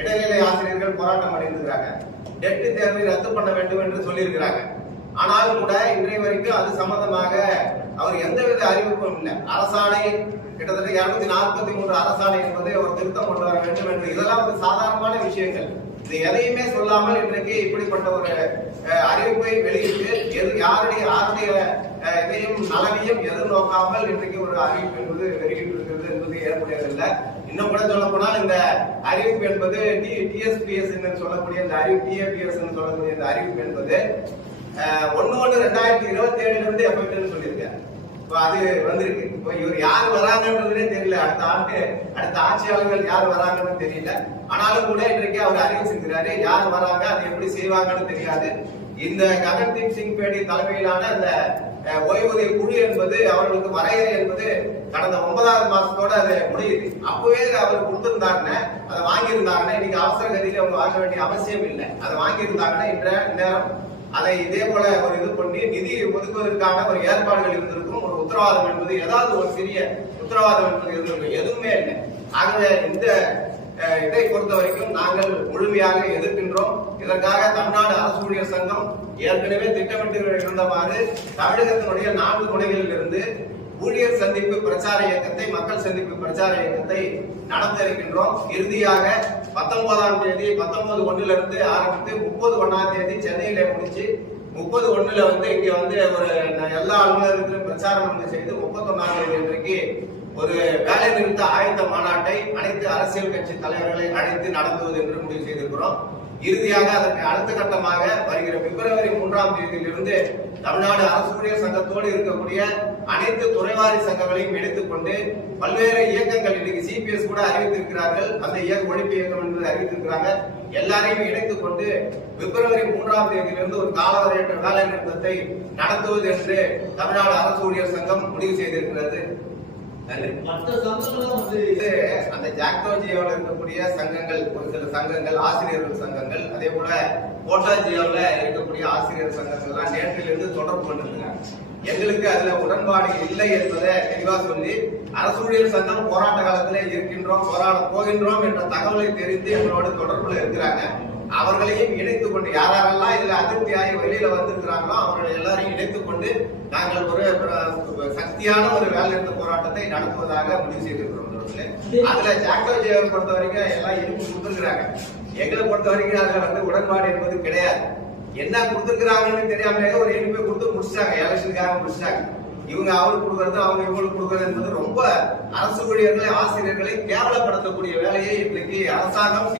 இடைநிலை ஆசிரியர்கள் போராட்டம் அடைந்திருக்கிறாங்க. டெட் தேர்வை ரத்து பண்ண வேண்டும் என்று சொல்லியிருக்கிறாங்க. ஆனாலும் கூட இன்றைய வரைக்கும் அது சம்பந்தமாக அவர் எந்தவித அறிவிப்பும் இல்லை. அரசாணை கிட்டத்தட்ட 243 அரசாணை என்பதை ஒரு திருத்தம் கொண்டு வர வேண்டும் என்று, இதெல்லாம் ஒரு சாதாரணமான விஷயங்கள். இது எதையுமே சொல்லாமல் இன்றைக்கு இப்படிப்பட்ட ஒரு அறிவிப்பை வெளியிட்டு யாருடைய இதையும் நலனையும் எதிர்நோக்காமல் இன்றைக்கு ஒரு அறிவிப்பு என்பது வெளியிட்டிருக்கிறது என்பது ஏற்புடையதில்லை. இன்னும் கூட சொல்ல போனால் இந்த அறிவிப்பு என்பது TSPS சொல்லக்கூடிய இந்த அறிவிப்பு, TAPS சொல்லக்கூடிய இந்த அறிவிப்பு என்பது 1/1/2027 இருந்து எஃபெக்ட்னு சொல்லியிருக்காரு. அது வந்திருக்கு. இப்போ இவர் யார் வராங்கன்றதே தெரியல. அடுத்த ஆட்சியாளர்கள் யார் வராங்கன்னு தெரியல. ஆனாலும் கூட இன்றைக்கு அவர் அறிவிச்சிருக்கிறாரு. யார் வராங்க, அதை எப்படி செய்வாங்கன்னு தெரியாது. இந்த ககன்தீப் சிங் பேடி தலைமையிலான அந்த ஓய்வூதிய குழு என்பது அவர்களுக்கு வரையறை என்பது கடந்த 9வது மாசத்தோட அது முடியுது. அப்பவே அவர் கொடுத்திருந்தாங்கன்னா, அதை வாங்கியிருந்தாங்கன்னா இன்னைக்கு அவசர கதியில அவங்க வாங்க வேண்டிய அவசியம் இல்லை. அதை வாங்கியிருந்தாங்கன்னா இந்நேரம் அதை இதே போல ஒரு இது பண்ணி நிதி ஒதுக்குவதற்கான ஒரு ஏற்பாடுகள் இருந்திருக்கும். ஒரு உத்தரவாதம் என்பது, ஏதாவது ஒரு சிறிய உத்தரவாதம் என்பது இருந்திருக்கும். எதுவுமே இல்லை. ஆகவே இந்த இதை பொறுத்த வரைக்கும் நாங்கள் முழுமையாக எதிர்க்கின்றோம். இதற்காக தமிழ்நாடு அரசு ஊழியர் சங்கம் ஏற்கனவே திட்டமிட்டு இருந்தவாறு தமிழகத்தினுடைய 4 முனைகளில் இருந்து ஊழியர் சந்திப்பு பிரச்சார இயக்கத்தை, மக்கள் சந்திப்பு பிரச்சார இயக்கத்தை நடத்த இருக்கின்றோம். இறுதியாக 19ஆம் தேதி 19/1 ஆரம்பித்து 30/1 தேதி சென்னையில முடிச்சு 30/1 இங்க ஒரு எல்லா அலுவலகத்திலும் பிரச்சாரம் செய்து 31ஆம் தேதி இன்றைக்கு ஒரு வேலை நிறுத்த ஆயத்த மாநாட்டை அனைத்து அரசியல் கட்சி தலைவர்களை அழைத்து நடத்துவது என்று முடிவு செய்திருக்கிறோம். இறுதியாக அதற்கு அடுத்த கட்டமாக வருகிற பிப்ரவரி 3ஆம் தேதியிலிருந்து தமிழ்நாடு அரசு ஊழியர் சங்கத்தோடு இருக்கக்கூடிய அனைத்து துறைவாரி சங்கங்களையும் இணைத்துக் கொண்டு பல்வேறு இயக்கங்கள், இன்னைக்கு CPS கூட அறிவித்திருக்கிறார்கள், அந்த ஒழிப்பு இயக்கம் என்று அறிவித்திருக்கிறாங்க. எல்லாரையும் இணைத்துக் கொண்டு பிப்ரவரி 3ஆம் தேதியிலிருந்து ஒரு காலவரையற்ற வேலை நிறுத்தத்தை நடத்துவது என்று தமிழ்நாடு அரசு ஊழியர் சங்கம் முடிவு செய்திருக்கிறது. அந்த ஜாக்டோஜியோவில் இருக்கக்கூடிய சங்கங்கள், ஒரு சில சங்கங்கள், ஆசிரியர்கள் சங்கங்கள், அதே போல கோட்டாஜியோவில் இருக்கக்கூடிய ஆசிரியர் சங்கங்கள் எல்லாம் நேற்றிலிருந்து தொடர்பு கொண்டிருக்கிறாங்க. எங்களுக்கு அதுல உடன்பாடு இல்லை என்பதை தெளிவா சொல்லி, அரசு ஊழியர் சங்கம் போராட்ட காலத்திலே இருக்கின்றோம், போராட போகின்றோம் என்ற தகவலை தெரிந்து எங்களோட தொடர்புல இருக்கிறாங்க. அவர்களையும் இணைத்துக் கொண்டு, யாரெல்லாம் இதுல அதிருப்தியாகி வெளியில வந்திருக்கிறாங்களோ அவர்களை எல்லாரையும் இணைத்துக் கொண்டு நாங்கள் ஒரு சக்தியான ஒரு வேலை நிறுத்த போராட்டத்தை நடத்துவதாக முடிவு செய்திருக்கிறோம். அதுல ஜாக்டோஜியோவை பொறுத்த வரைக்கும் எல்லாம் இனிப்பு கொடுத்துருக்கிறாங்க. எங்களை பொறுத்த வரைக்கும் அதுல உடன்பாடு என்பது கிடையாது. என்ன கொடுத்துருக்கிறாங்கன்னு தெரியாமலே ஒரு இனிப்பை கொடுத்து முடிச்சிட்டாங்க, எலெக்ஷனுக்காக முடிச்சிட்டாங்க. இவங்க அவருக்கு கொடுக்கறது, அவங்க இவங்களுக்கு கொடுக்கறது என்பது ரொம்ப அரசு ஊழியர்களை, ஆசிரியர்களை கேவலப்படுத்தக்கூடிய வேலையை இன்றைக்கு அரசாங்கம்